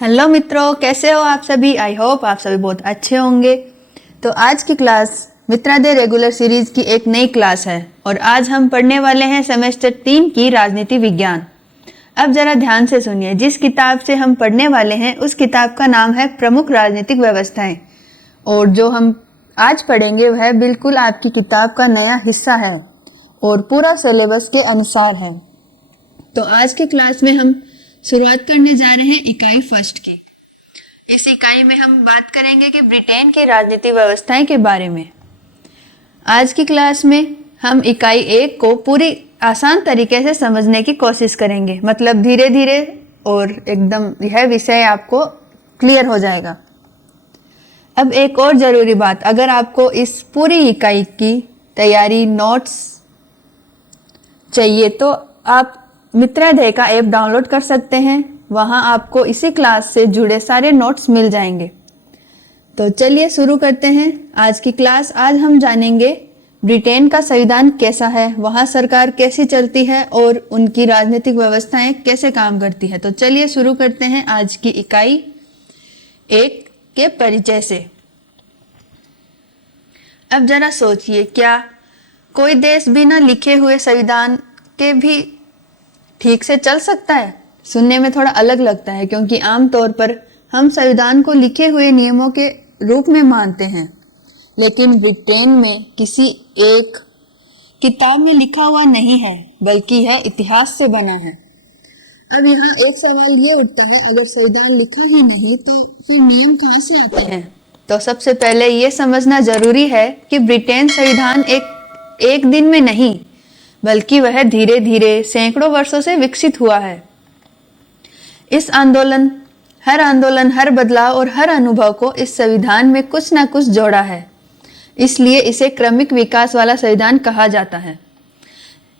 Hello मित्रों, कैसे हो आप सभी। आई होप आप सभी बहुत अच्छे होंगे। तो आज की क्लास मित्रादे रेगुलर सीरीज की एक नई क्लास है और आज हम पढ़ने वाले हैं सेमेस्टर 3 की राजनीति विज्ञान। अब जरा ध्यान से सुनिए, जिस किताब से हम पढ़ने वाले हैं उस किताब का नाम है प्रमुख राजनीतिक व्यवस्थाएं, और जो हम आज पढ़ेंगे वह बिल्कुल आपकी किताब का नया हिस्सा है और पूरा सिलेबस के अनुसार है। तो आज के क्लास में हम शुरुआत करने जा रहे हैं इकाई फर्स्ट की। इस इकाई में हम बात करेंगे कि ब्रिटेन की राजनीतिक व्यवस्थाएं के बारे में। आज की क्लास में हम इकाई 1 को पूरी आसान तरीके से समझने की कोशिश करेंगे, मतलब धीरे धीरे, और एकदम यह विषय आपको क्लियर हो जाएगा। अब एक और ज़रूरी बात, अगर आपको इस पूरी इकाई की तैयारी नोट्स चाहिए तो आप मित्रादय का ऐप डाउनलोड कर सकते हैं। वहां आपको इसी क्लास से जुड़े सारे नोट्स मिल जाएंगे। तो चलिए शुरू करते हैं आज की क्लास। आज हम जानेंगे ब्रिटेन का संविधान कैसा है, वहां सरकार कैसी चलती है और उनकी राजनीतिक व्यवस्थाएं कैसे काम करती है। तो चलिए शुरू करते हैं आज की इकाई 1 के परिचय से। अब जरा सोचिए, क्या कोई देश बिना लिखे हुए संविधान के भी ठीक से चल सकता है? सुनने में थोड़ा अलग लगता है क्योंकि आमतौर पर हम संविधान को लिखे हुए नियमों के रूप में मानते हैं, लेकिन ब्रिटेन में किसी एक किताब में लिखा हुआ नहीं है, बल्कि यह इतिहास से बना है। अब यहाँ एक सवाल ये उठता है, अगर संविधान लिखा ही नहीं तो फिर नियम कहाँ से आते हैं? तो सबसे पहले ये समझना जरूरी है कि ब्रिटेन संविधान एक दिन में नहीं, बल्कि वह धीरे धीरे सैकड़ों वर्षों से विकसित हुआ है। इस आंदोलन, हर बदलाव और हर अनुभव को इस संविधान में कुछ ना कुछ जोड़ा है। इसलिए इसे क्रमिक विकास वाला संविधान कहा जाता है।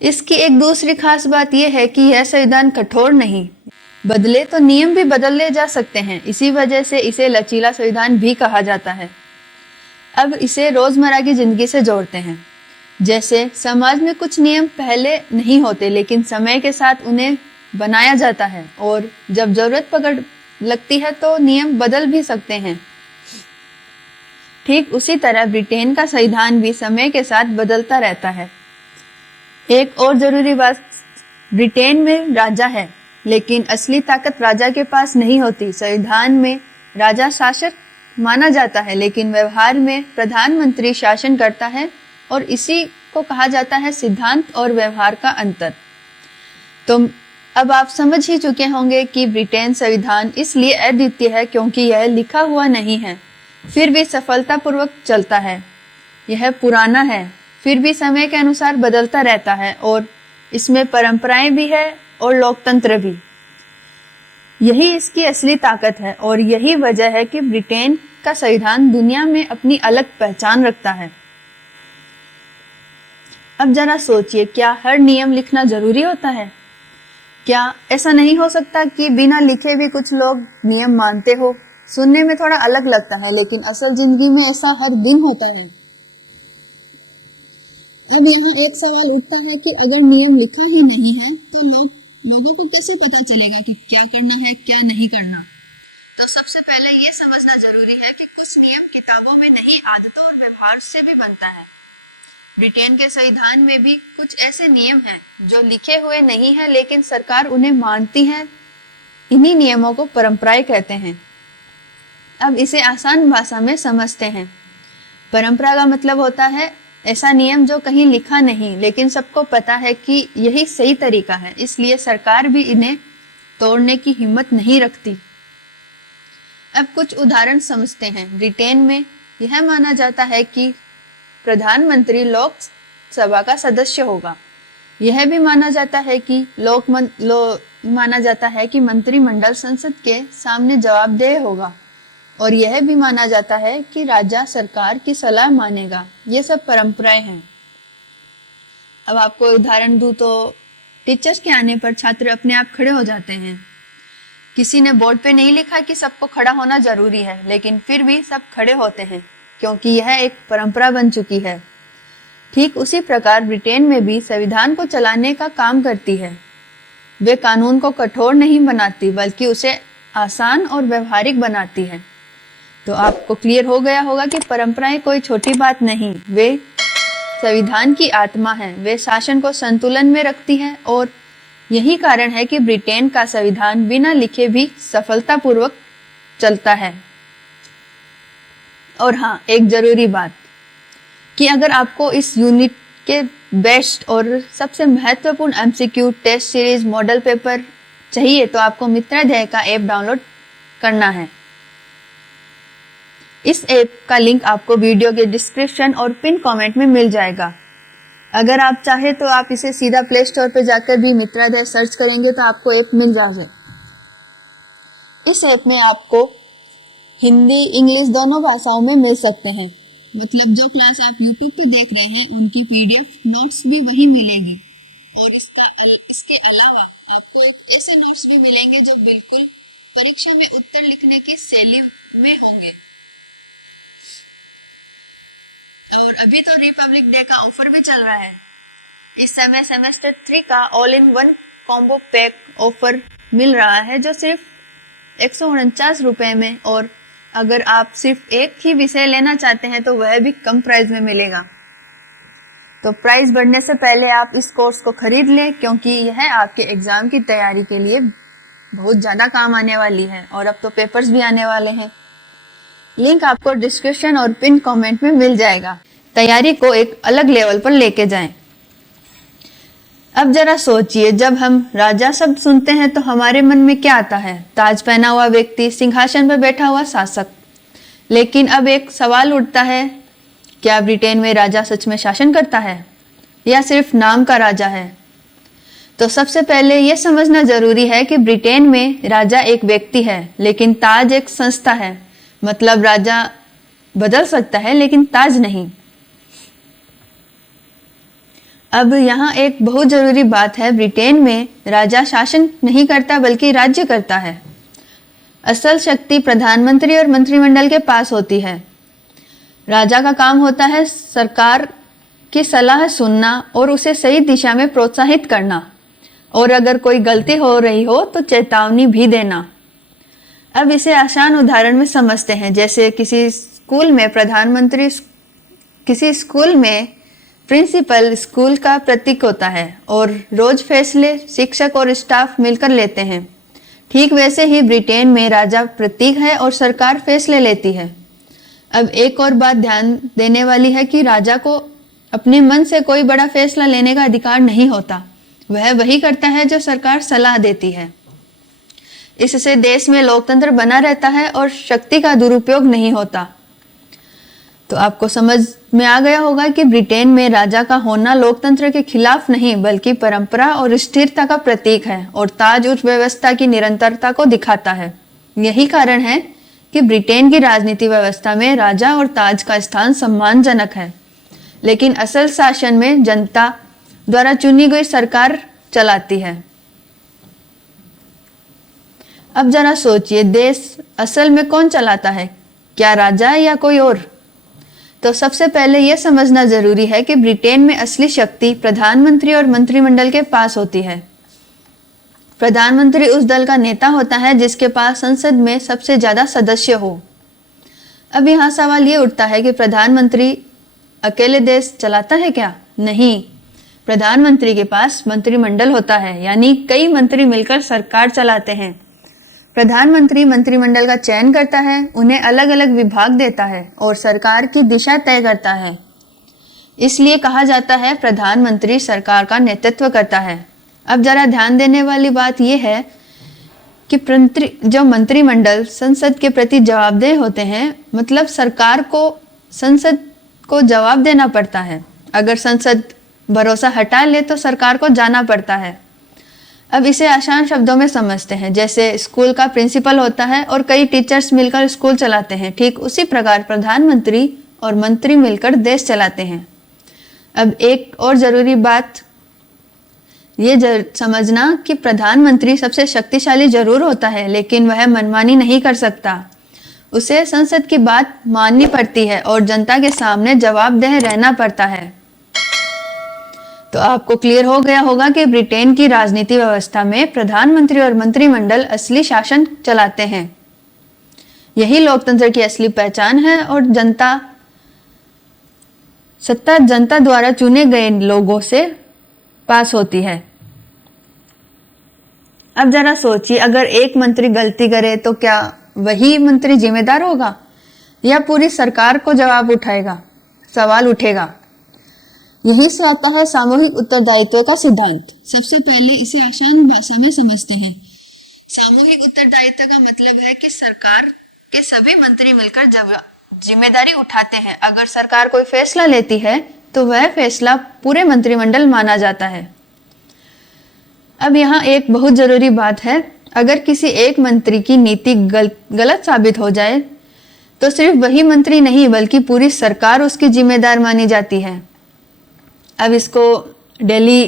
इसकी एक दूसरी खास बात यह है कि यह संविधान कठोर नहीं, बदले तो नियम भी बदले जा सकते हैं। इसी वजह से इसे लचीला संविधान भी कहा जाता है। अब इसे रोजमर्रा की जिंदगी से जोड़ते हैं। जैसे समाज में कुछ नियम पहले नहीं होते, लेकिन समय के साथ उन्हें बनाया जाता है और जब जरूरत पकड़ लगती है तो नियम बदल भी सकते हैं। ठीक उसी तरह ब्रिटेन का संविधान भी समय के साथ बदलता रहता है। एक और जरूरी बात, ब्रिटेन में राजा है, लेकिन असली ताकत राजा के पास नहीं होती। संविधान में राजा शासक माना जाता है, लेकिन व्यवहार में प्रधानमंत्री शासन करता है, और इसी को कहा जाता है सिद्धांत और व्यवहार का अंतर। तो अब आप समझ ही चुके होंगे कि ब्रिटेन संविधान इसलिए अद्वितीय है क्योंकि यह लिखा हुआ नहीं है, फिर भी सफलतापूर्वक चलता है। यह पुराना है, फिर भी समय के अनुसार बदलता रहता है, और इसमें परंपराएं भी है और लोकतंत्र भी। यही इसकी असली ताकत है और यही वजह है कि ब्रिटेन का संविधान दुनिया में अपनी अलग पहचान रखता है। अब जरा सोचिए, क्या हर नियम लिखना जरूरी होता है? क्या ऐसा नहीं हो सकता कि बिना लिखे भी कुछ लोग नियम मानते हो? सुनने में थोड़ा अलग लगता है, लेकिन असल जिंदगी में ऐसा हर दिन होता है। अब यहाँ एक सवाल उठता है कि अगर नियम लिखा ही नहीं है तो लोगों को कैसे पता चलेगा कि क्या करना है, क्या नहीं करना? तो सबसे पहले ये समझना जरूरी है कि कुछ नियम किताबों में नहीं, आदतों और व्यवहार से भी बनता है। ब्रिटेन के संविधान में भी कुछ ऐसे नियम हैं जो लिखे हुए नहीं है, लेकिन सरकार उन्हें मानती है। इन्हीं नियमों को परंपराएं कहते हैं। अब इसे आसान भाषा में समझते हैं। परंपरा का मतलब होता है ऐसा नियम जो कहीं लिखा नहीं, लेकिन सबको पता है कि यही सही तरीका है, इसलिए सरकार भी इन्हें तोड़ने की हिम्मत नहीं रखती। अब कुछ उदाहरण समझते हैं। ब्रिटेन में यह माना जाता है कि प्रधानमंत्री लोकसभा का सदस्य होगा। यह भी माना जाता है कि मंत्रिमंडल संसद के सामने जवाबदेह होगा, और यह भी माना जाता है कि राजा सरकार की सलाह मानेगा। ये सब परंपराएं हैं। अब आपको उदाहरण दूं तो टीचर्स के आने पर छात्र अपने आप खड़े हो जाते हैं। किसी ने बोर्ड पे नहीं लिखा कि सबको खड़ा होना जरूरी है, लेकिन फिर भी सब खड़े होते हैं क्योंकि यह एक परंपरा बन चुकी है। ठीक उसी प्रकार ब्रिटेन में भी संविधान को चलाने का काम करती है। वे कानून को कठोर नहीं बनाती, बल्कि उसे आसान और व्यवहारिक बनाती है। तो आपको क्लियर हो गया होगा कि परंपराएं कोई छोटी बात नहीं, वे संविधान की आत्मा है। वे शासन को संतुलन में रखती हैं और यही कारण है कि ब्रिटेन का संविधान बिना लिखे भी सफलतापूर्वक चलता है। और हाँ, एक जरूरी बात कि अगर आपको इस यूनिट के बेस्ट और सबसे महत्वपूर्ण MCQ test series model paper चाहिए तो आपको मित्राध्याय का ऐप डाउनलोड करना है। इस ऐप का लिंक आपको वीडियो के डिस्क्रिप्शन और पिन कमेंट में मिल जाएगा। अगर आप चाहे तो आप इसे सीधा प्ले स्टोर पर जाकर भी मित्राध्याय सर्च करेंगे तो आपको ऐप मिल जाएगा। इस ऐप में आपको हिंदी इंग्लिश दोनों भाषाओं में मिल सकते हैं। मतलब जो क्लास आप यूट्यूब पे देख रहे हैं उनकी पीडीएफ नोट्स भी वही मिलेगी। और इसके अलावा आपको एक ऐसे नोट्स भी मिलेंगे जो बिल्कुल परीक्षा में उत्तर लिखने की शैली में होंगे। और अभी तो रिपब्लिक डे का ऑफर भी चल रहा है। इस समय सेमेस्टर 3 का all in one combo pack offer मिल रहा है जो सिर्फ 149 रुपए में, और अगर आप सिर्फ एक ही विषय लेना चाहते हैं तो वह भी कम प्राइस में मिलेगा। तो प्राइस बढ़ने से पहले आप इस कोर्स को खरीद लें क्योंकि यह आपके एग्जाम की तैयारी के लिए बहुत ज़्यादा काम आने वाली है और अब तो पेपर्स भी आने वाले हैं। लिंक आपको डिस्क्रिप्शन और पिन कमेंट में मिल जाएगा। तैयारी को एक अलग लेवल पर लेके जाएं। अब जरा सोचिए, जब हम राजा शब्द सुनते हैं तो हमारे मन में क्या आता है? ताज पहना हुआ व्यक्ति, सिंहासन पर बैठा हुआ शासक। लेकिन अब एक सवाल उठता है, क्या ब्रिटेन में राजा सच में शासन करता है या सिर्फ नाम का राजा है? तो सबसे पहले यह समझना जरूरी है कि ब्रिटेन में राजा एक व्यक्ति है लेकिन ताज एक संस्था है। मतलब राजा बदल सकता है लेकिन ताज नहीं। अब यहाँ एक बहुत जरूरी बात है, ब्रिटेन में राजा शासन नहीं करता बल्कि राज्य करता है। असल शक्ति प्रधानमंत्री और मंत्रिमंडल के पास होती है। राजा का काम होता है सरकार की सलाह सुनना और उसे सही दिशा में प्रोत्साहित करना, और अगर कोई गलती हो रही हो तो चेतावनी भी देना। अब इसे आसान उदाहरण में समझते हैं। जैसे किसी स्कूल में प्रिंसिपल स्कूल का प्रतीक होता है और रोज फैसले शिक्षक और स्टाफ मिलकर लेते हैं। ठीक वैसे ही ब्रिटेन में राजा प्रतीक है और सरकार फैसले लेती है। अब एक और बात ध्यान देने वाली है कि राजा को अपने मन से कोई बड़ा फैसला लेने का अधिकार नहीं होता। वह वही करता है जो सरकार सलाह देती है। इससे देश में लोकतंत्र बना रहता है और शक्ति का दुरुपयोग नहीं होता। तो आपको समझ में आ गया होगा कि ब्रिटेन में राजा का होना लोकतंत्र के खिलाफ नहीं बल्कि परंपरा और स्थिरता का प्रतीक है, और ताज उस व्यवस्था की निरंतरता को दिखाता है। यही कारण है कि ब्रिटेन की राजनीति व्यवस्था में राजा और ताज का स्थान सम्मानजनक है, लेकिन असल शासन में जनता द्वारा चुनी गई सरकार चलाती है। अब जरा सोचिए, देश असल में कौन चलाता है? क्या राजा या कोई और? तो सबसे पहले यह समझना जरूरी है कि ब्रिटेन में असली शक्ति प्रधानमंत्री और मंत्रिमंडल के पास होती है। प्रधानमंत्री उस दल का नेता होता है जिसके पास संसद में सबसे ज्यादा सदस्य हो। अब यहाँ सवाल ये उठता है कि प्रधानमंत्री अकेले देश चलाता है क्या? नहीं, प्रधानमंत्री के पास मंत्रिमंडल होता है, यानी कई मंत्री मिलकर सरकार चलाते हैं। प्रधानमंत्री मंत्रिमंडल का चयन करता है, उन्हें अलग अलग विभाग देता है और सरकार की दिशा तय करता है। इसलिए कहा जाता है प्रधानमंत्री सरकार का नेतृत्व करता है। अब जरा ध्यान देने वाली बात यह है कि जो मंत्रिमंडल संसद के प्रति जवाबदेह होते हैं, मतलब सरकार को संसद को जवाब देना पड़ता है। अगर संसद भरोसा हटा ले तो सरकार को जाना पड़ता है। अब इसे आसान शब्दों में समझते हैं। जैसे स्कूल का प्रिंसिपल होता है और कई टीचर्स मिलकर स्कूल चलाते हैं, ठीक उसी प्रकार प्रधानमंत्री और मंत्री मिलकर देश चलाते हैं। अब एक और जरूरी बात ये समझना कि प्रधानमंत्री सबसे शक्तिशाली जरूर होता है, लेकिन वह मनमानी नहीं कर सकता। उसे संसद की बात माननी पड़ती है और जनता के सामने जवाबदेह रहना पड़ता है। तो आपको क्लियर हो गया होगा कि ब्रिटेन की राजनीति व्यवस्था में प्रधानमंत्री और मंत्रिमंडल असली शासन चलाते हैं। यही लोकतंत्र की असली पहचान है और सत्ता जनता द्वारा चुने गए लोगों से पास होती है। अब जरा सोचिए, अगर एक मंत्री गलती करे तो क्या वही मंत्री जिम्मेदार होगा या पूरी सरकार को सवाल उठेगा? यही से आता है सामूहिक उत्तरदायित्व का सिद्धांत। सबसे पहले इसे आसान भाषा में समझते हैं। सामूहिक उत्तरदायित्व का मतलब है कि सरकार के सभी मंत्री मिलकर जिम्मेदारी उठाते हैं। अगर सरकार कोई फैसला लेती है तो वह फैसला पूरे मंत्रिमंडल माना जाता है। अब यहाँ एक बहुत जरूरी बात है, अगर किसी एक मंत्री की नीति गलत साबित हो जाए तो सिर्फ वही मंत्री नहीं बल्कि पूरी सरकार उसकी जिम्मेदार मानी जाती है। अब इसको डेली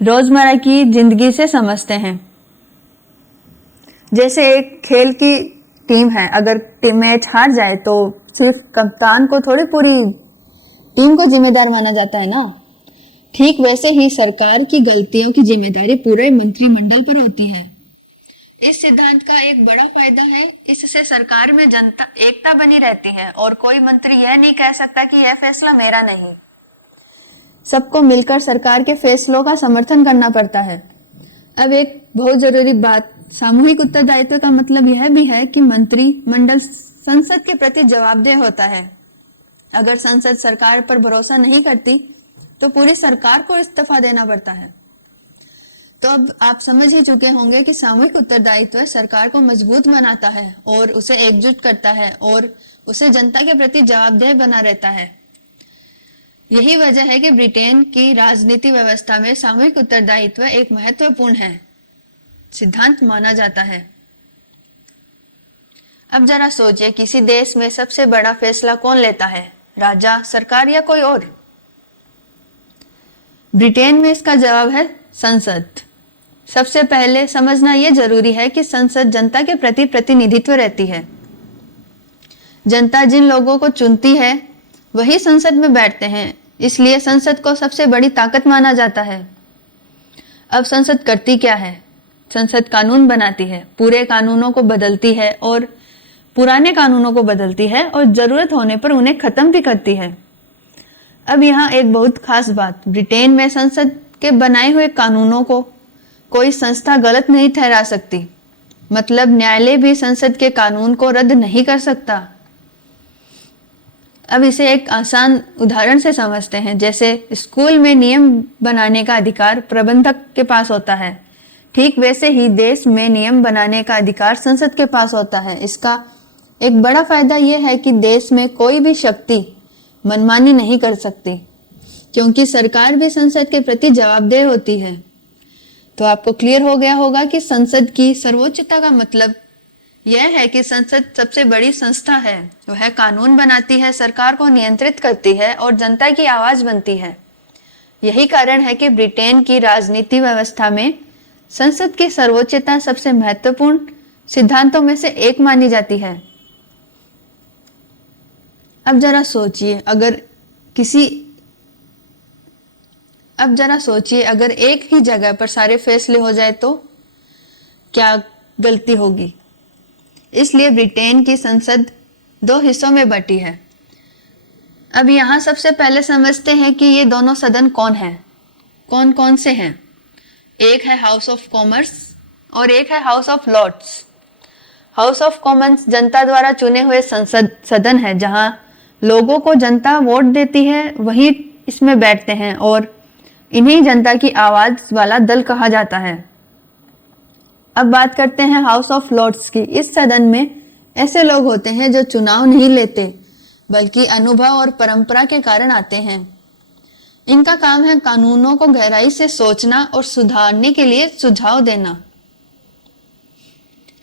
रोजमर्रा की जिंदगी से समझते हैं। जैसे एक खेल की टीम है, अगर मैच हार जाए तो सिर्फ कप्तान को थोड़ी पूरी टीम को जिम्मेदार माना जाता है ना। ठीक वैसे ही सरकार की गलतियों की जिम्मेदारी पूरे मंत्रिमंडल पर होती है। इस सिद्धांत का एक बड़ा फायदा है, इससे सरकार में जनता एकता बनी रहती है और कोई मंत्री यह नहीं कह सकता कि यह फैसला मेरा नहीं। सबको मिलकर सरकार के फैसलों का समर्थन करना पड़ता है। अब एक बहुत जरूरी बात, सामूहिक उत्तरदायित्व का मतलब यह भी है कि मंत्रिमंडल संसद के प्रति जवाबदेह होता है। अगर संसद सरकार पर भरोसा नहीं करती तो पूरी सरकार को इस्तीफा देना पड़ता है। तो अब आप समझ ही चुके होंगे कि सामूहिक उत्तरदायित्व सरकार को मजबूत बनाता है और उसे एकजुट करता है और उसे जनता के प्रति जवाबदेह बना रहता है। यही वजह है कि ब्रिटेन की राजनीति व्यवस्था में सामूहिक उत्तरदायित्व एक महत्वपूर्ण सिद्धांत माना जाता है। अब जरा सोचिए, किसी देश में सबसे बड़ा फैसला कौन लेता है? राजा, सरकार या कोई और? ब्रिटेन में इसका जवाब है संसद। सबसे पहले समझना यह जरूरी है कि संसद जनता के प्रति प्रतिनिधित्व रहती है। जनता जिन लोगों को चुनती है वही संसद में बैठते हैं, इसलिए संसद को सबसे बड़ी ताकत माना जाता है। अब संसद करती क्या है? संसद कानून बनाती है, पूरे कानूनों को बदलती है और पुराने कानूनों को बदलती है और जरूरत होने पर उन्हें खत्म भी करती है। अब यहाँ एक बहुत खास बात, ब्रिटेन में संसद के बनाए हुए कानूनों को कोई संस्था गलत नहीं ठहरा सकती। मतलब न्यायालय भी संसद के कानून को रद्द नहीं कर सकता। अब इसे एक आसान उदाहरण से समझते हैं। जैसे स्कूल में नियम बनाने का अधिकार प्रबंधक के पास होता है, ठीक वैसे ही देश में नियम बनाने का अधिकार संसद के पास होता है। इसका एक बड़ा फायदा यह है कि देश में कोई भी शक्ति मनमानी नहीं कर सकती, क्योंकि सरकार भी संसद के प्रति जवाबदेह होती है। तो आपको क्लियर हो गया होगा कि संसद की सर्वोच्चता का मतलब यह है कि संसद सबसे बड़ी संस्था है। वह कानून बनाती है, सरकार को नियंत्रित करती है और जनता की आवाज बनती है। यही कारण है कि ब्रिटेन की राजनीति व्यवस्था में संसद की सर्वोच्चता सबसे महत्वपूर्ण सिद्धांतों में से एक मानी जाती है। अब जरा सोचिए, अगर एक ही जगह पर सारे फैसले हो जाए तो क्या गलती होगी? इसलिए ब्रिटेन की संसद दो हिस्सों में बटी है। अब यहाँ सबसे पहले समझते हैं कि ये दोनों सदन कौन कौन से हैं। एक है हाउस ऑफ कॉमर्स और एक है house of lords. House of commons जनता द्वारा चुने हुए सदन है, जहां लोगों को जनता वोट देती है, वही इसमें बैठते हैं और इन्हीं जनता की आवाज वाला दल कहा जाता है। अब बात करते हैं हाउस ऑफ लॉर्ड्स की। इस सदन में ऐसे लोग होते हैं जो चुनाव नहीं लेते, बल्कि अनुभव और परंपरा के कारण आते हैं। इनका काम है कानूनों को गहराई से सोचना और सुधारने के लिए सुझाव देना।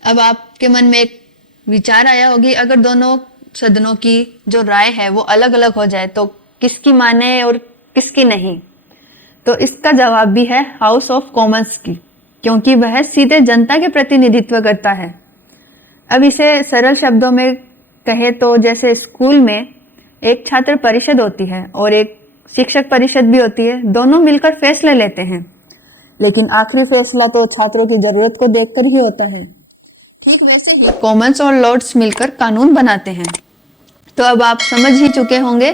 अब आपके मन में एक विचार आया होगी, अगर दोनों सदनों की जो राय है वो अलग अलग हो जाए तो किसकी माने और किसकी नहीं? तो इसका जवाब भी है हाउस ऑफ कॉमन्स की, क्योंकि वह सीधे जनता के प्रतिनिधित्व करता है। अब इसे सरल शब्दों में कहे तो जैसे स्कूल में एक छात्र परिषद होती है और एक शिक्षक परिषद भी होती है, दोनों मिलकर फैसले लेते हैं, लेकिन आखिरी फैसला तो छात्रों की जरूरत को देखकर ही होता है। ठीक वैसे ही कॉमन्स और लॉर्ड्स मिलकर कानून बनाते हैं। तो अब आप समझ ही चुके होंगे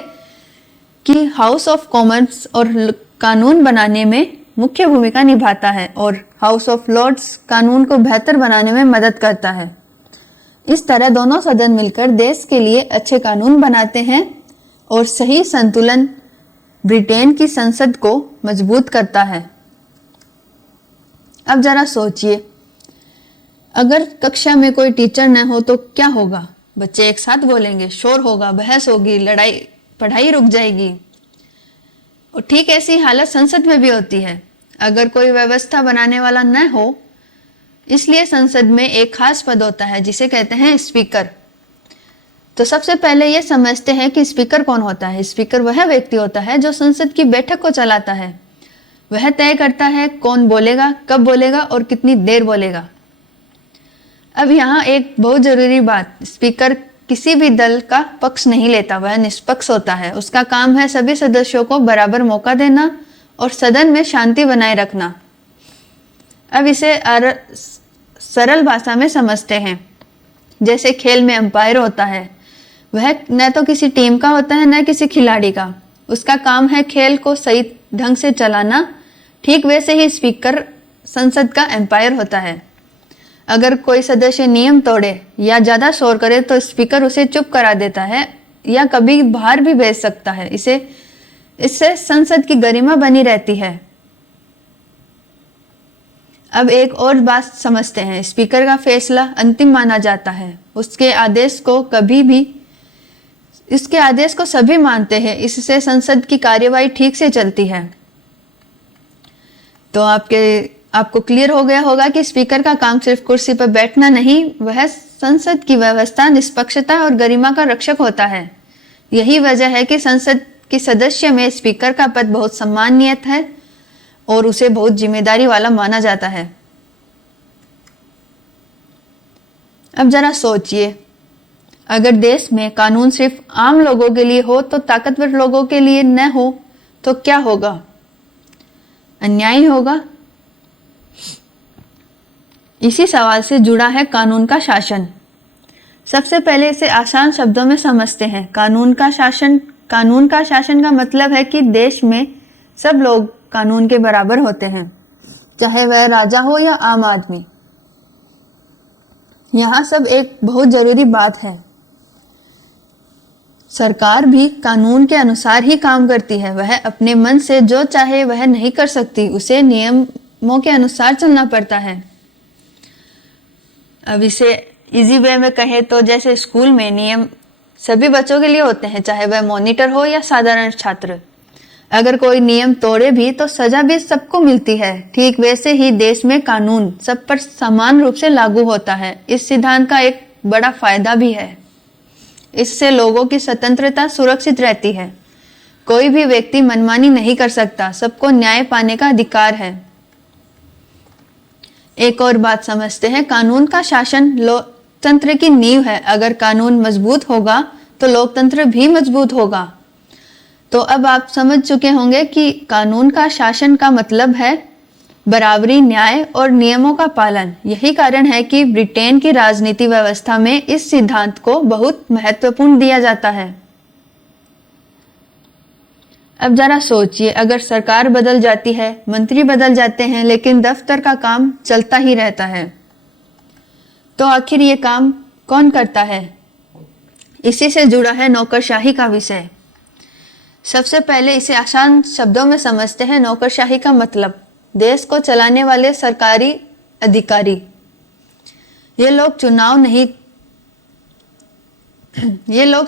कि हाउस ऑफ कॉमन्स और कानून बनाने में मुख्य भूमिका निभाता है और हाउस ऑफ लॉर्ड्स कानून को बेहतर बनाने में मदद करता है। इस तरह दोनों सदन मिलकर देश के लिए अच्छे कानून बनाते हैं और सही संतुलन ब्रिटेन की संसद को मजबूत करता है। अब जरा सोचिए, अगर कक्षा में कोई टीचर न हो तो क्या होगा? बच्चे एक साथ बोलेंगे, शोर होगा, बहस होगी, लड़ाई, पढ़ाई रुक जाएगी। और ठीक ऐसी हालत संसद में भी होती है अगर कोई व्यवस्था बनाने वाला न हो। इसलिए संसद में एक खास पद होता है जिसे कहते हैं स्पीकर। तो सबसे पहले ये समझते हैं कि स्पीकर कौन होता है। स्पीकर वह व्यक्ति होता है जो संसद की बैठक को चलाता है। वह तय करता है कौन बोलेगा, कब बोलेगा और कितनी देर बोलेगा। अब यहाँ एक बहुत जरूरी बात, स्पीकर किसी भी दल का पक्ष नहीं लेता, वह निष्पक्ष होता है। उसका काम है सभी सदस्यों को बराबर मौका देना और सदन में शांति बनाए रखना। अब इसे सरल भाषा में समझते हैं। जैसे खेल में अंपायर होता है, वह न तो किसी टीम का होता है न किसी खिलाड़ी का, उसका काम है खेल को सही ढंग से चलाना। ठीक वैसे ही स्पीकर संसद का एम्पायर होता है। अगर कोई सदस्य नियम तोड़े या ज्यादा शोर करे तो स्पीकर उसे चुप करा देता है या कभी बाहर भी भेज सकता है। इससे संसद की गरिमा बनी रहती है। अब एक और बात समझते हैं, स्पीकर का फैसला अंतिम माना जाता है। उसके आदेश को सभी मानते हैं। इससे संसद की कार्यवाही ठीक से चलती है। तो आपको क्लियर हो गया होगा कि स्पीकर का काम सिर्फ कुर्सी पर बैठना नहीं, वह संसद की व्यवस्था, निष्पक्षता और गरिमा का रक्षक होता है। यही वजह है कि संसद के सदस्य में स्पीकर का पद बहुत सम्मानीय है और उसे बहुत जिम्मेदारी वाला माना जाता है। अब जरा सोचिए, अगर देश में कानून सिर्फ आम लोगों के लिए हो तो ताकतवर लोगों के लिए न हो तो क्या होगा? अन्याय होगा। इसी सवाल से जुड़ा है कानून का शासन। सबसे पहले इसे आसान शब्दों में समझते हैं। कानून का शासन का मतलब है कि देश में सब लोग कानून के बराबर होते हैं, चाहे वह राजा हो या आम आदमी। यहाँ सब एक बहुत जरूरी बात है, सरकार भी कानून के अनुसार ही काम करती है। वह अपने मन से जो चाहे वह नहीं कर सकती, उसे नियमों के अनुसार चलना पड़ता है। अब इसे इजी वे में कहे तो जैसे स्कूल में नियम सभी बच्चों के लिए होते हैं, चाहे वह मॉनिटर हो या साधारण छात्र। अगर कोई नियम तोड़े भी तो सजा भी सबको मिलती है। ठीक वैसे ही देश में कानून सब पर समान रूप से लागू होता है। इस सिद्धांत का एक बड़ा फायदा भी है, इससे लोगों की स्वतंत्रता सुरक्षित रहती है। कोई भी व्यक्ति मनमानी नहीं कर सकता, सबको न्याय पाने का अधिकार है। एक और बात समझते हैं, कानून का शासन लोकतंत्र की नींव है। अगर कानून मजबूत होगा तो लोकतंत्र भी मजबूत होगा। तो अब आप समझ चुके होंगे कि कानून का शासन का मतलब है बराबरी, न्याय और नियमों का पालन। यही कारण है कि ब्रिटेन की राजनीति व्यवस्था में इस सिद्धांत को बहुत महत्वपूर्ण दिया जाता है। अब जरा सोचिए, अगर सरकार बदल जाती है, मंत्री बदल जाते हैं, लेकिन दफ्तर का काम चलता ही रहता है, तो आखिर ये काम कौन करता है? इसी से जुड़ा है नौकरशाही का विषय। सबसे पहले इसे आसान शब्दों में समझते हैं। नौकरशाही का मतलब देश को चलाने वाले सरकारी अधिकारी। ये लोग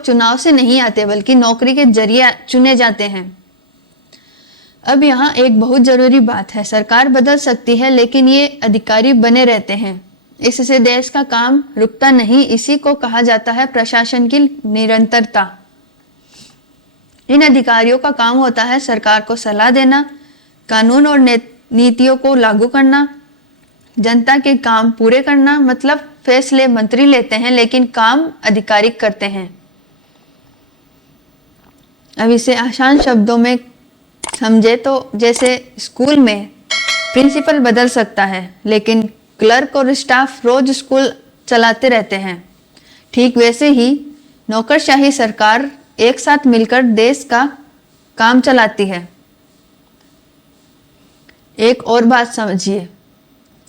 चुनाव से नहीं आते, बल्कि नौकरी के जरिए चुने जाते हैं। अब यहाँ एक बहुत जरूरी बात है, सरकार बदल सकती है लेकिन ये अधिकारी बने रहते हैं। इससे देश का काम रुकता नहीं। इसी को कहा जाता है प्रशासन की निरंतरता। इन अधिकारियों का काम होता है सरकार को सलाह देना, कानून और नीतियों को लागू करना, जनता के काम पूरे करना। मतलब फैसले मंत्री लेते हैं लेकिन काम अधिकारी करते हैं। अब इसे आसान शब्दों में समझे तो जैसे स्कूल में प्रिंसिपल बदल सकता है, लेकिन क्लर्क और स्टाफ रोज स्कूल चलाते रहते हैं। ठीक वैसे ही नौकरशाही सरकार एक साथ मिलकर देश का काम चलाती है। एक और बात समझिए,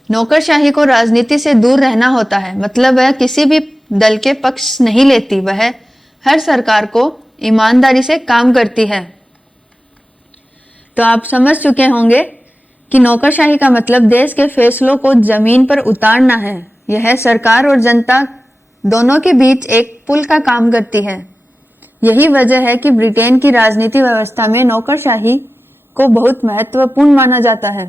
नौकरशाही को राजनीति से दूर रहना होता है, मतलब वह किसी भी दल के पक्ष नहीं लेती, वह हर सरकार को ईमानदारी से काम करती है। तो आप समझ चुके होंगे कि नौकरशाही का मतलब देश के फैसलों को जमीन पर उतारना है। यह सरकार और जनता दोनों के बीच एक पुल का काम करती है। यही वजह है कि ब्रिटेन की राजनीति व्यवस्था में नौकरशाही को बहुत महत्वपूर्ण माना जाता है।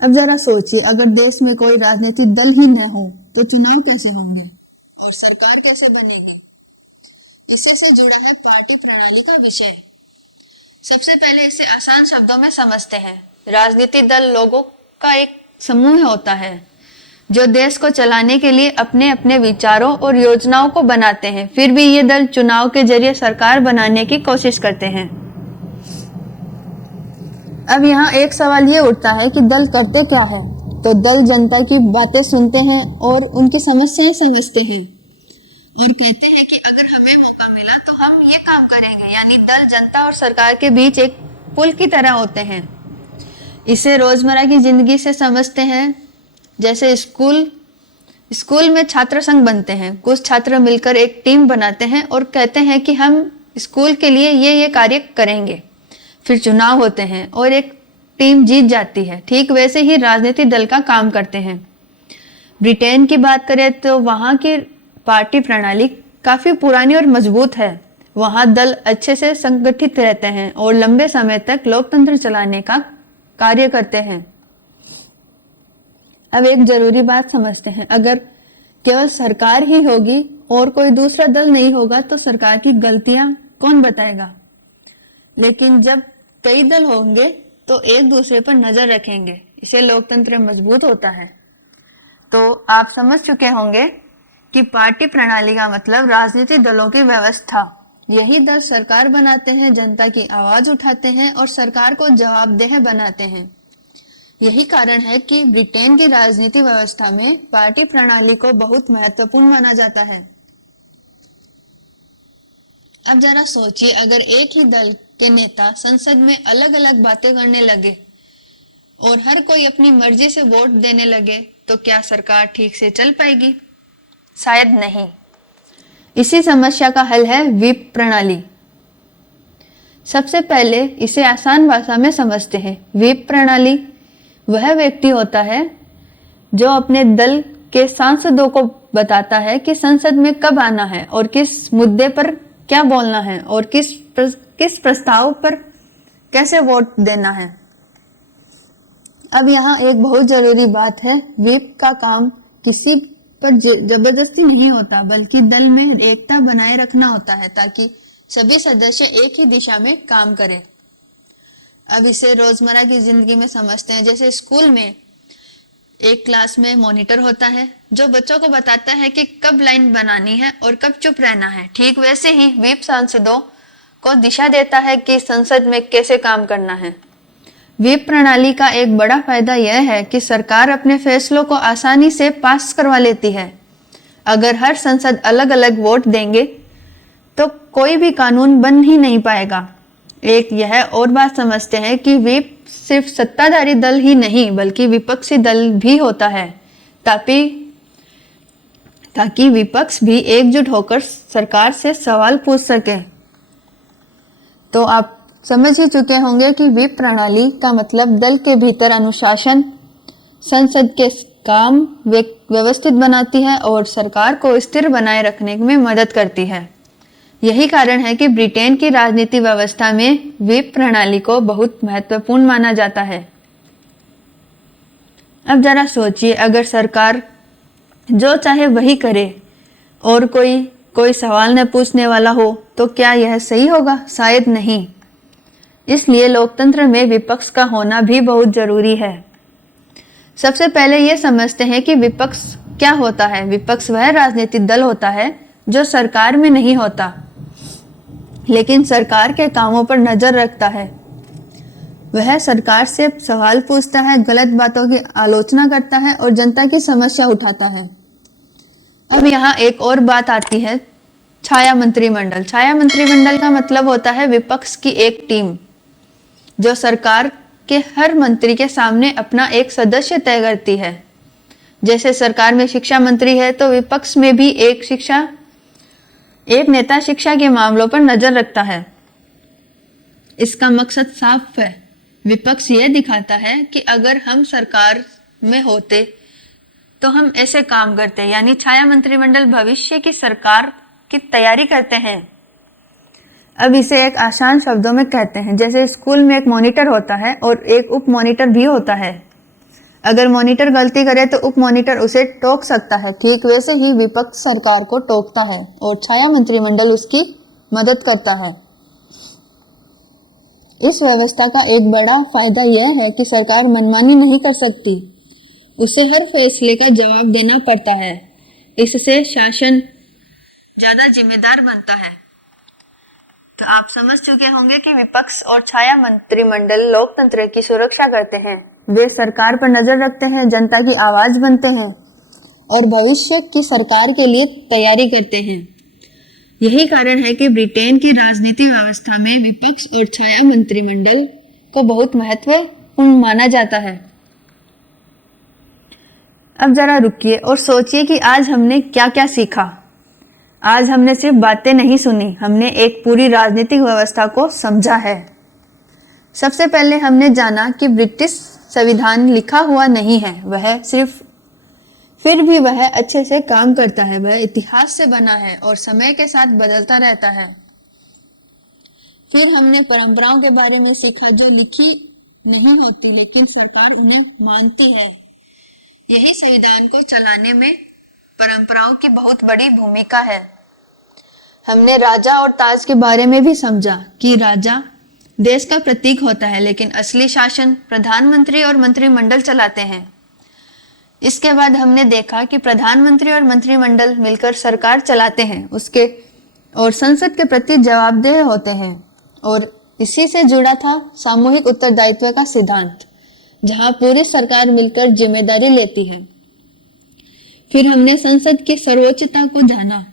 अब जरा सोचिए, अगर देश में कोई राजनीतिक दल ही न हो तो चुनाव कैसे होंगे और सरकार कैसे बनेगी? इससे से जुड़ा है पार्टी प्रणाली का विषय। सबसे पहले इसे आसान शब्दों में समझते हैं। राजनीतिक दल लोगों का एक समूह होता है जो देश को चलाने के लिए अपने अपने विचारों और योजनाओं को बनाते हैं। फिर भी ये दल चुनाव के जरिए सरकार बनाने की कोशिश करते हैं। अब यहाँ एक सवाल ये उठता है कि दल करते क्या है? तो दल जनता की बातें सुनते हैं और उनकी समस्याएं समझते हैं और कहते हैं कि अगर हमें मौका मिला तो हम ये काम करेंगे। यानी दल जनता और सरकार के बीच एक पुल की तरह होते हैं। इसे रोजमर्रा की जिंदगी से समझते हैं। जैसे स्कूल में छात्र संघ बनते हैं। कुछ छात्र मिलकर एक टीम बनाते हैं और कहते हैं कि हम स्कूल के लिए ये कार्य करेंगे। फिर चुनाव होते हैं और एक टीम जीत जाती है। ठीक वैसे ही राजनीतिक दल का काम करते हैं। ब्रिटेन की बात करें तो वहाँ की पार्टी प्रणाली काफी पुरानी और मजबूत है। वहाँ दल अच्छे से संगठित रहते हैं और लंबे समय तक लोकतंत्र चलाने का कार्य करते हैं। अब एक जरूरी बात समझते हैं, अगर केवल सरकार ही होगी और कोई दूसरा दल नहीं होगा तो सरकार की गलतियां कौन बताएगा? लेकिन जब कई दल होंगे तो एक दूसरे पर नजर रखेंगे, इसे लोकतंत्र मजबूत होता है। तो आप समझ चुके होंगे कि पार्टी प्रणाली का मतलब राजनीतिक दलों की व्यवस्था। यही दल सरकार बनाते हैं, जनता की आवाज उठाते हैं और सरकार को जवाबदेह बनाते हैं। यही कारण है कि ब्रिटेन की राजनीति व्यवस्था में पार्टी प्रणाली को बहुत महत्वपूर्ण माना जाता है। अब जरा सोचिए, अगर एक ही दल के नेता संसद में अलग अलग बातें करने लगे और हर कोई अपनी मर्जी से वोट देने लगे तो क्या सरकार ठीक से चल पाएगी? शायद नहीं। इसी समस्या का हल है व्हिप प्रणाली। सबसे पहले इसे आसान भाषा में समझते हैं। व्हिप प्रणाली वह व्यक्ति होता है जो अपने दल के सांसदों को बताता है कि संसद में कब आना है और किस मुद्दे पर क्या बोलना है और किस प्रस्ताव पर कैसे वोट देना है। अब यहाँ एक बहुत जरूरी बात है, व्हिप का काम किसी पर जबरदस्ती नहीं होता, बल्कि दल में एकता बनाए रखना होता है ताकि सभी सदस्य एक ही दिशा में काम करें। अब इसे रोजमर्रा की जिंदगी में समझते हैं। जैसे स्कूल में एक क्लास में मॉनिटर होता है जो बच्चों को बताता है कि कब लाइन बनानी है और कब चुप रहना है। ठीक वैसे ही व्हिप सांसदों को दिशा देता है कि संसद में कैसे काम करना है। व्हिप प्रणाली का एक बड़ा फायदा यह है कि सरकार अपने फैसलों को आसानी से पास करवा लेती है। अगर हर संसद अलग अलग वोट देंगे तो कोई भी कानून बन ही नहीं पाएगा। एक यह और बात समझते हैं कि व्हिप सिर्फ सत्ताधारी दल ही नहीं बल्कि विपक्षी दल भी होता है, ताकि विपक्ष भी एकजुट होकर सरकार से सवाल पूछ सके। तो आप समझ ही चुके होंगे कि व्हिप प्रणाली का मतलब दल के भीतर अनुशासन, संसद के काम व्यवस्थित बनाती है और सरकार को स्थिर बनाए रखने में मदद करती है। यही कारण है कि ब्रिटेन की राजनीति व्यवस्था में व्हिप प्रणाली को बहुत महत्वपूर्ण माना जाता है। अब जरा सोचिए, अगर सरकार जो चाहे वही करे और कोई सवाल न पूछने वाला हो तो क्या यह सही होगा? शायद नहीं। इसलिए लोकतंत्र में विपक्ष का होना भी बहुत जरूरी है। सबसे पहले ये समझते हैं कि विपक्ष क्या होता है। विपक्ष वह राजनीतिक दल होता है जो सरकार में नहीं होता। लेकिन सरकार के कामों पर नजर रखता है। वह सरकार से सवाल पूछता है, गलत बातों की आलोचना करता है और जनता की समस्या उठाता है। अब यहाँ एक और बात आती है, छाया मंत्रिमंडल। छाया मंत्रिमंडल का मतलब होता है विपक्ष की एक टीम जो सरकार के हर मंत्री के सामने अपना एक सदस्य तय करती है। जैसे सरकार में शिक्षा मंत्री है तो विपक्ष में भी एक नेता शिक्षा के मामलों पर नजर रखता है। इसका मकसद साफ है। विपक्ष यह दिखाता है कि अगर हम सरकार में होते तो हम ऐसे काम करते, यानी छाया मंत्रिमंडल भविष्य की सरकार की तैयारी करते हैं। अब इसे एक आसान शब्दों में कहते हैं, जैसे स्कूल में एक मॉनिटर होता है और एक उप मॉनिटर भी होता है। अगर मॉनिटर गलती करे तो उप मॉनिटर उसे टोक सकता है, ठीक वैसे ही विपक्ष सरकार को टोकता है और छाया मंत्रिमंडल उसकी मदद करता है। इस व्यवस्था का एक बड़ा फायदा यह है कि सरकार मनमानी नहीं कर सकती, उसे हर फैसले का जवाब देना पड़ता है। इससे शासन ज्यादा जिम्मेदार बनता है। तो आप समझ चुके होंगे कि विपक्ष और छाया मंत्रिमंडल लोकतंत्र की सुरक्षा करते हैं। वे सरकार पर नजर रखते हैं, जनता की आवाज बनते हैं और भविष्य की सरकार के लिए तैयारी करते हैं। यही कारण है कि ब्रिटेन की राजनीतिक व्यवस्था में विपक्ष और छाया मंत्रिमंडल को बहुत महत्वपूर्ण माना जाता है। अब जरा रुकिए और सोचिए कि आज हमने क्या क्या सीखा। आज हमने सिर्फ बातें नहीं सुनी, हमने एक पूरी राजनीतिक व्यवस्था को समझा है। सबसे पहले हमने जाना कि ब्रिटिश संविधान लिखा हुआ नहीं है, फिर भी वह अच्छे से काम करता है। वह इतिहास से बना है और समय के साथ बदलता रहता है। फिर हमने परंपराओं के बारे में सीखा जो लिखी नहीं होती लेकिन सरकार उन्हें मानती है। यही संविधान को चलाने में परंपराओं की बहुत बड़ी भूमिका है। हमने राजा और ताज के बारे में भी समझा कि राजा देश का प्रतीक होता है लेकिन असली शासन प्रधानमंत्री और मंत्रिमंडल चलाते हैं। इसके बाद हमने देखा कि प्रधानमंत्री और मंत्रिमंडल मिलकर सरकार चलाते हैं, उसके और संसद के प्रति जवाबदेह होते हैं। और इसी से जुड़ा था सामूहिक उत्तरदायित्व का सिद्धांत, जहां पूरी सरकार मिलकर जिम्मेदारी लेती है। फिर हमने संसद की सर्वोच्चता को जाना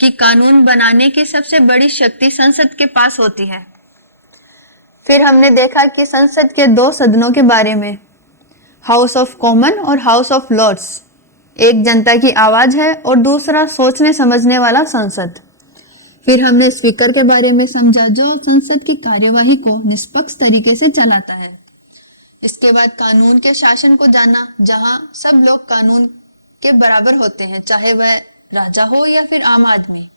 कि कानून बनाने की सबसे बड़ी शक्ति संसद के पास होती है। फिर हमने देखा कि संसद के दो सदनों के बारे में, हाउस ऑफ कॉमन और हाउस ऑफ लॉर्ड्स। एक जनता की आवाज है और दूसरा सोचने समझने वाला संसद। फिर हमने स्पीकर के बारे में समझा जो संसद की कार्यवाही को निष्पक्ष तरीके से चलाता है। इसके बाद कानून के शासन को जाना, जहां सब लोग कानून के बराबर होते हैं, चाहे वह राजा हो या फिर आम आदमी।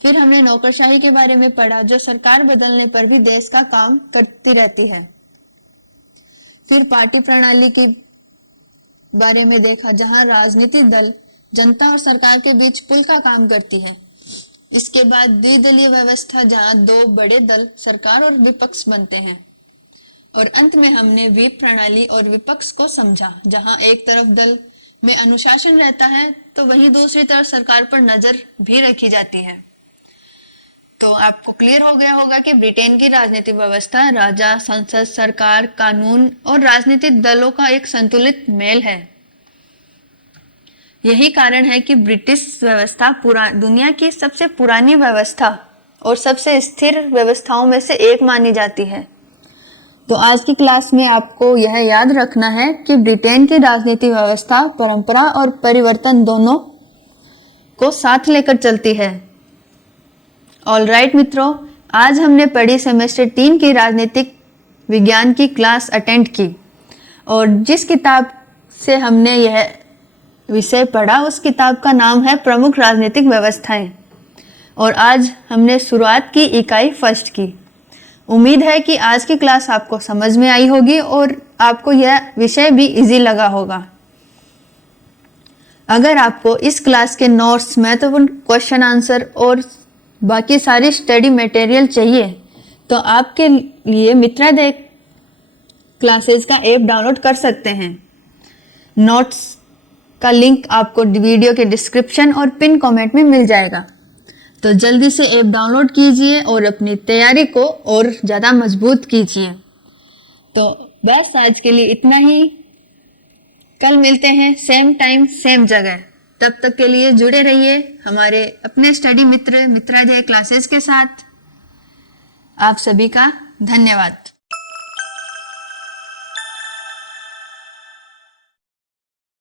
फिर हमने नौकरशाही के बारे में पढ़ा जो सरकार बदलने पर भी देश का काम करती रहती है। फिर पार्टी प्रणाली के बारे में देखा, जहां राजनीतिक दल जनता और सरकार के बीच पुल का काम करती है। इसके बाद द्विदलीय व्यवस्था, जहां दो बड़े दल सरकार और विपक्ष बनते हैं। और अंत में हमने व्हीप प्रणाली और विपक्ष को समझा, जहां एक तरफ दल में अनुशासन रहता है तो वहीं दूसरी तरफ सरकार पर नजर भी रखी जाती है। तो आपको क्लियर हो गया होगा कि ब्रिटेन की राजनीतिक व्यवस्था राजा, संसद, सरकार, कानून और राजनीतिक दलों का एक संतुलित मेल है। यही कारण है कि ब्रिटिश व्यवस्था दुनिया की सबसे पुरानी व्यवस्था और सबसे स्थिर व्यवस्थाओं में से एक मानी जाती है। तो आज की क्लास में आपको यह याद रखना है कि ब्रिटेन की राजनीतिक व्यवस्था परंपरा और परिवर्तन दोनों को साथ लेकर चलती है। ऑलराइट मित्रों, आज हमने पढ़ी सेमेस्टर 3 की राजनीतिक विज्ञान की क्लास अटेंड की और जिस किताब से हमने यह विषय पढ़ा उस किताब का नाम है प्रमुख राजनीतिक व्यवस्थाएं। और आज हमने शुरुआत की इकाई फर्स्ट की। उम्मीद है कि आज की क्लास आपको समझ में आई होगी और आपको यह विषय भी इजी लगा होगा। अगर आपको इस क्लास के नोट्स, महत्वपूर्ण क्वेश्चन आंसर और बाकी सारी स्टडी मटेरियल चाहिए तो आपके लिए मित्रादय क्लासेस का ऐप डाउनलोड कर सकते हैं। नोट्स का लिंक आपको वीडियो के डिस्क्रिप्शन और पिन कमेंट में मिल जाएगा। तो जल्दी से ऐप डाउनलोड कीजिए और अपनी तैयारी को और ज़्यादा मजबूत कीजिए। तो बस आज के लिए इतना ही। कल मिलते हैं सेम टाइम सेम जगह। तब तक के लिए जुड़े रहिए हमारे अपने स्टडी मित्र मित्राजय क्लासेस के साथ। आप सभी का धन्यवाद।